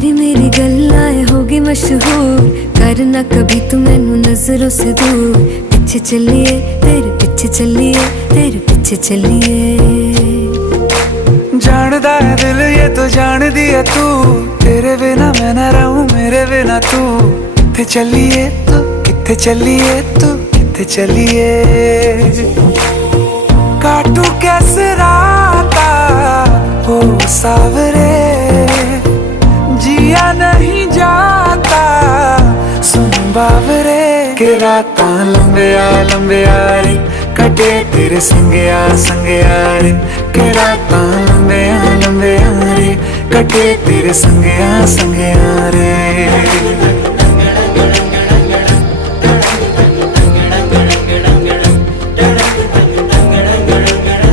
तेरी मेरी गल्लाएं होगी मशहूर, करना कभी तू मैनू नजरों से दूर। पीछे चलिए तेरे पीछे चलिए, तेरे पीछे चलिए। जानदा है दिल ये तो जान दिया तू, तेरे बिना मैं ना रहूं मेरे बिना तू। किथे चलिए तू, किथे चलिए तू, किथे चलिए। काटू कैसे राता हो सावरे, जिया नहीं जाता सुन बावरे। के राता लंबिया लंबिया रे, कटे तेरे संगया संगया रे। के राता लंबिया लंबिया रे, कटे तेरे संगया संगया रे।